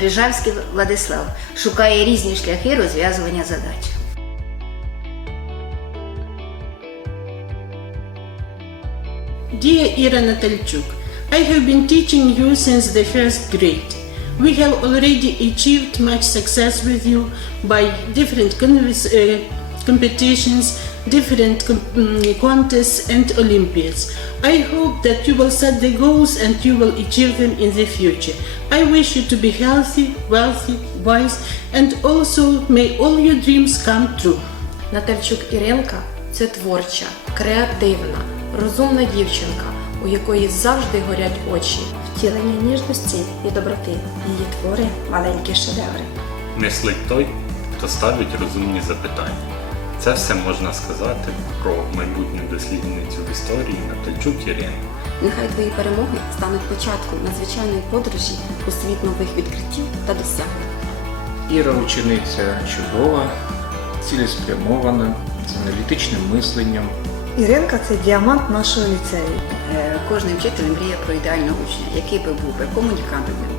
Рижавський Владислав шукає різні шляхи розв'язування задач. Dear Ira Natalchuk, I have been teaching you since the first grade. We have already achieved much success with you by different convis- uh, competitions, different mm, contests, and Olympiads. I hope that you will set the goals and you will achieve them in the future. I wish you to be healthy, wealthy, wise, and also may all your dreams come true. Натальчук Іринка це творча, креативна, розумна дівчинка, у якої завжди горять очі. Втілення ніжності і доброти. Її твори маленькі шедеври. Мислить той, хто ставить розумні запитання. Це все можна сказати про майбутню дослідницю в історії Натальчук Ірину. Нехай твої перемоги стануть початком надзвичайної подорожі у світ нових відкриттів та досягнень. Іра учениця чудова, цілеспрямована, з аналітичним мисленням. Іринка це діамант нашого ліцею. Е, Кожний вчитель мріє про ідеального учня, який би був би комунікабельним,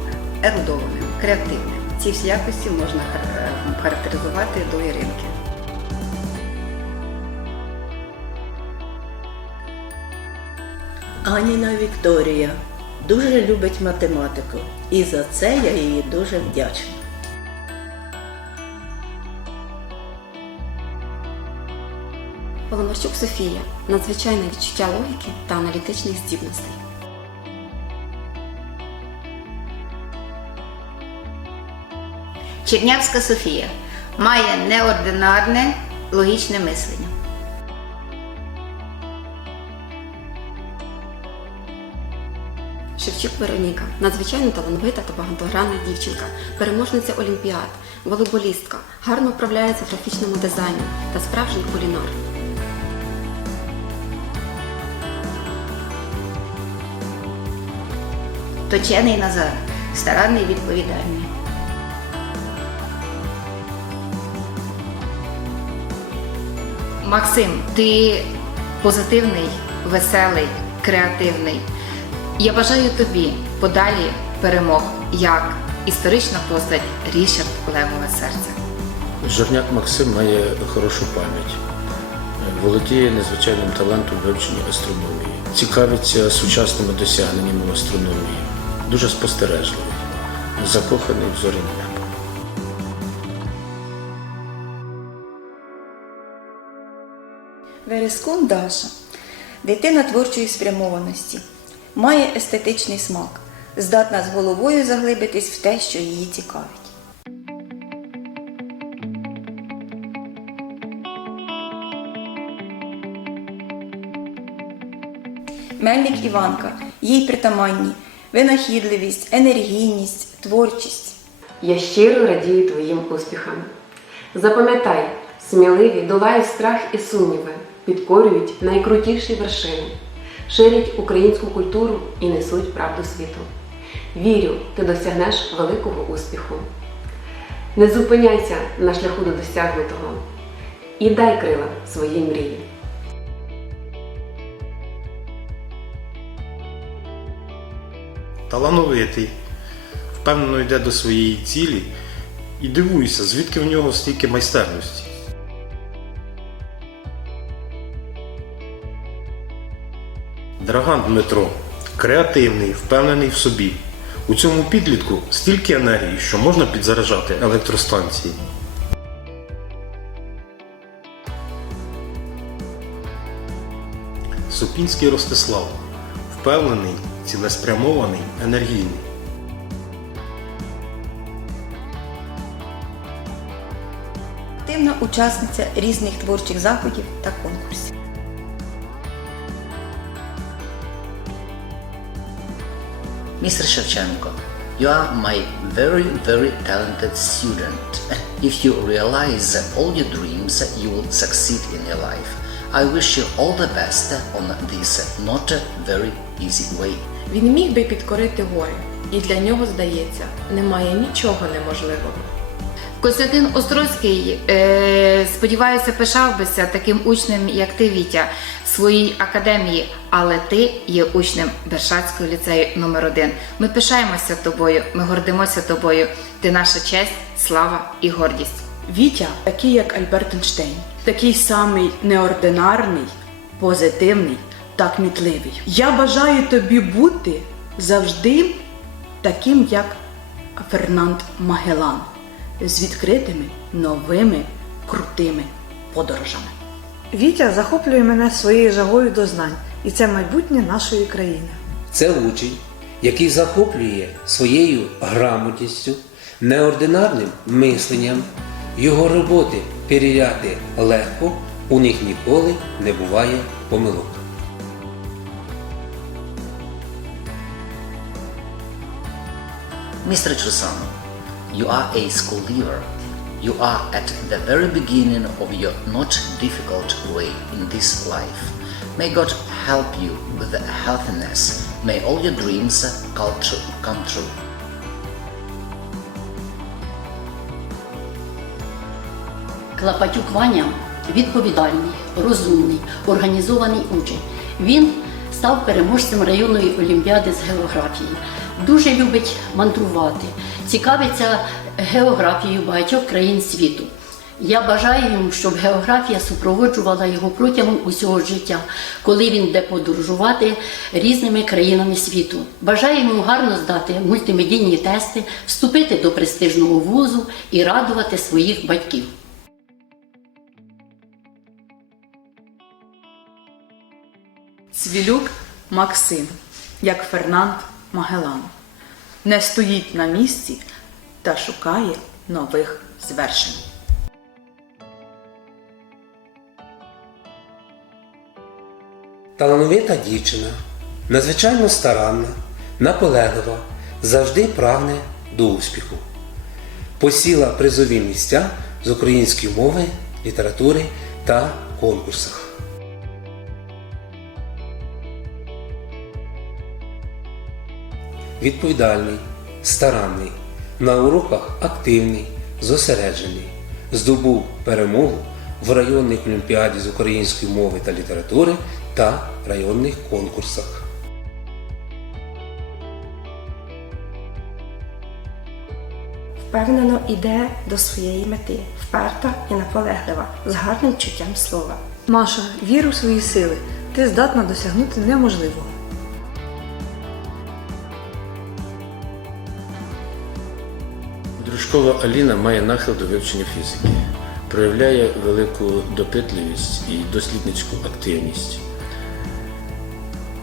ерудованим, креативним. Ці всі якості можна е, характеризувати до Іринки. Аніна Вікторія дуже любить математику, і за це я їй дуже вдячна. Паламарчук Софія надзвичайне відчуття логіки та аналітичних здібностей. Чернявська Софія має неординарне логічне мислення. Шевчук Вероніка надзвичайно талановита та багатогранна дівчинка, переможниця олімпіад, волейболістка, гарно вправляється в графічному дизайні та справжній кулінар. Точений Назар, старанний і відповідальний. Максим, ти позитивний, веселий, креативний. Я бажаю тобі подалі перемог як історична постать Рішард Левове серце. Жорняк Максим має хорошу пам'ять, володіє незвичайним талантом вивчення астрономії, цікавиться сучасними досягненнями в астрономії, дуже спостережливий, закоханий в зоряне небо. Верескун Даша. Дитина творчої спрямованості. Має естетичний смак. Здатна з головою заглибитись в те, що її цікавить. Мельник Іванка. Їй притаманні винахідливість, енергійність, творчість. Я щиро радію твоїм успіхам. Запам'ятай, сміливі долають страх і сумніви, підкорюють найкрутіші вершини, ширять українську культуру і несуть правду світу. Вірю, ти досягнеш великого успіху. Не зупиняйся на шляху до досягнутого і дай крила своїй мрії. Талановитий, впевнено йде до своєї цілі і дивуйся, звідки в нього стільки майстерності. Драган Дмитро креативний, впевнений в собі. У цьому підлітку стільки енергії, що можна підзаряджати електростанції. Супінський Ростислав впевнений, цілеспрямований, енергійний. Активна учасниця різних творчих заходів та конкурсів. Mr. Shevchenko, you are my very, very talented student. If you realize all your dreams, you will succeed in your life. I wish you all the best on this not very easy way. Він міг би підкорити гори, і для нього, здається, немає нічого неможливого. Костянтин Острозький, е, сподіваюся, пишав бися таким учнем, як ти, Вітя, в своїй академії, але ти є учнем Бершацького ліцею номер 1 Ми пишаємося тобою, ми гордимося тобою. Ти наша честь, слава і гордість. Вітя, такий як Альберт Ейнштейн, такий самий неординарний, позитивний та кмітливий. Я бажаю тобі бути завжди таким, як Фернанд Магелан, з відкритими новими крутими подорожами. Вітя захоплює мене своєю жагою до знань, і це майбутнє нашої країни. Це учень, який захоплює своєю грамотністю, неординарним мисленням. Його роботи перевіряти легко, у них ніколи не буває помилок. Mr. Trusano, you are a school leaver. You are at the very beginning of your not difficult way in this life. May God help you with healthiness. May all your dreams. Come true. Клапатюк Ваня відповідальний, розумний, організований учень. Він став переможцем районної олімпіади з географії. Дуже любить мандрувати, цікавиться географією багатьох країн світу. Я бажаю йому, щоб географія супроводжувала його протягом усього життя, коли він буде подорожувати різними країнами світу. Бажаю йому гарно здати мультимедійні тести, вступити до престижного вузу і радувати своїх батьків. Цвілюк Максим, як Фернанд Магелан, не стоїть на місці та шукає нових звершень. Талановита дівчина, надзвичайно старанна, наполеглива, завжди прагне до успіху. Посіла призові місця з української мови, літератури та конкурсах. Відповідальний, старанний, на уроках активний, зосереджений, здобув перемогу в районних олімпіаді з української мови та літератури та районних конкурсах. Впевнено йде до своєї мети, вперта і наполеглива, з гарним чуттям слова. Маша, вір у свої сили. Ти здатна досягнути неможливого. Дружкова Аліна має нахил до вивчення фізики, проявляє велику допитливість і дослідницьку активність,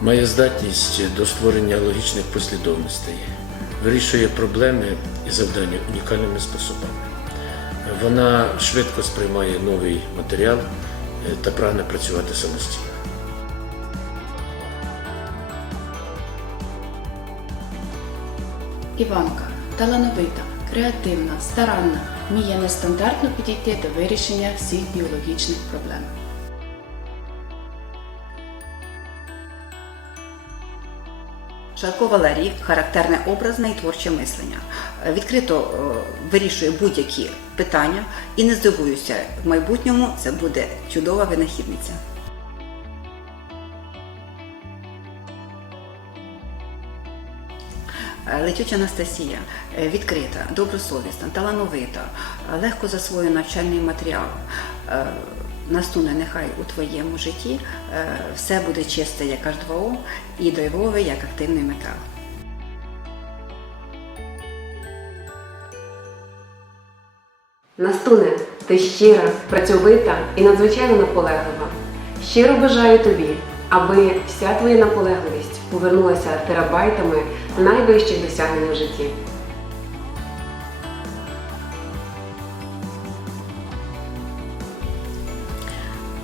має здатність до створення логічних послідовностей, вирішує проблеми і завдання унікальними способами. Вона швидко сприймає новий матеріал е, та прагне працювати самостійно. Іванка талановита, креативна, старанна, вміє нестандартно підійти до вирішення всіх біологічних проблем. Шарко Валерій характерне образне і творче мислення. Відкрито е, вирішує будь-які питання і не здивуюся, в майбутньому це буде чудова винахідниця. Летюча Анастасія е, відкрита, добросовісна, талановита, е, легко засвоює навчальний матеріал. Е, Настуне нехай у твоєму житті е, все буде чисте, як H2O, і драйвове, як активний метал. Настуне, ти щира, працьовита і надзвичайно наполеглива. Щиро бажаю тобі, аби вся твоя наполегливість повернулася терабайтами найвищих досягнень у житті.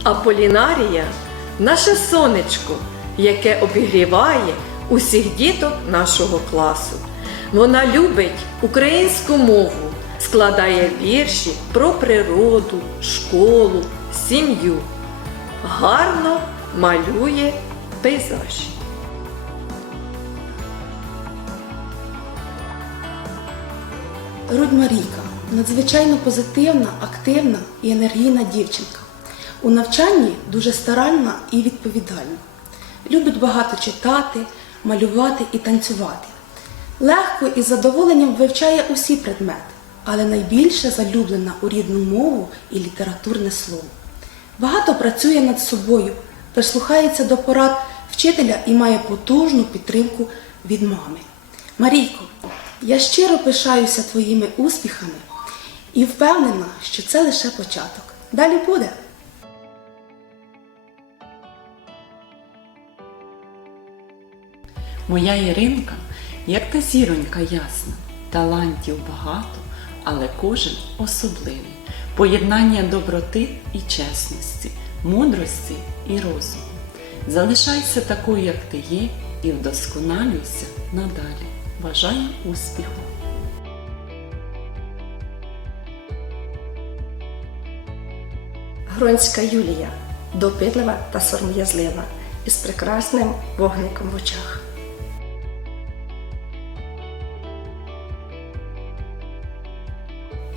Аполінарія наше сонечко, яке обігріває усіх діток нашого класу. Вона любить українську мову, складає вірші про природу, школу, сім'ю. Гарно малює пейзажі. Рудь Марійка надзвичайно позитивна, активна і енергійна дівчинка. У навчанні дуже старанна і відповідальна. Любить багато читати, малювати і танцювати. Легко і з задоволенням вивчає усі предмети, але найбільше залюблена у рідну мову і літературне слово. Багато працює над собою, прислухається до порад вчителя і має потужну підтримку від мами. Марійко, я щиро пишаюся твоїми успіхами і впевнена, що це лише початок. Далі буде. Моя Іринка, як та зіронька ясна, талантів багато, але кожен особливий. Поєднання доброти і чесності, мудрості і розуму. Залишайся такою, як ти є, і вдосконалюйся надалі. Бажаю успіху! Гронська Юлія допитлива та сором'язлива, із прекрасним вогником в очах.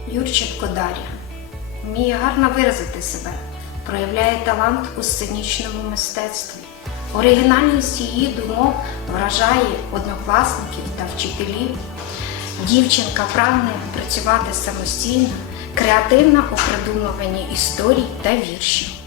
Юрченко Дар'я вміє гарно виразити себе, проявляє талант у сценічному мистецтві. Оригінальність її думок вражає однокласників та вчителів. Дівчинка прагне працювати самостійно, креативна у придумуванні історій та віршів.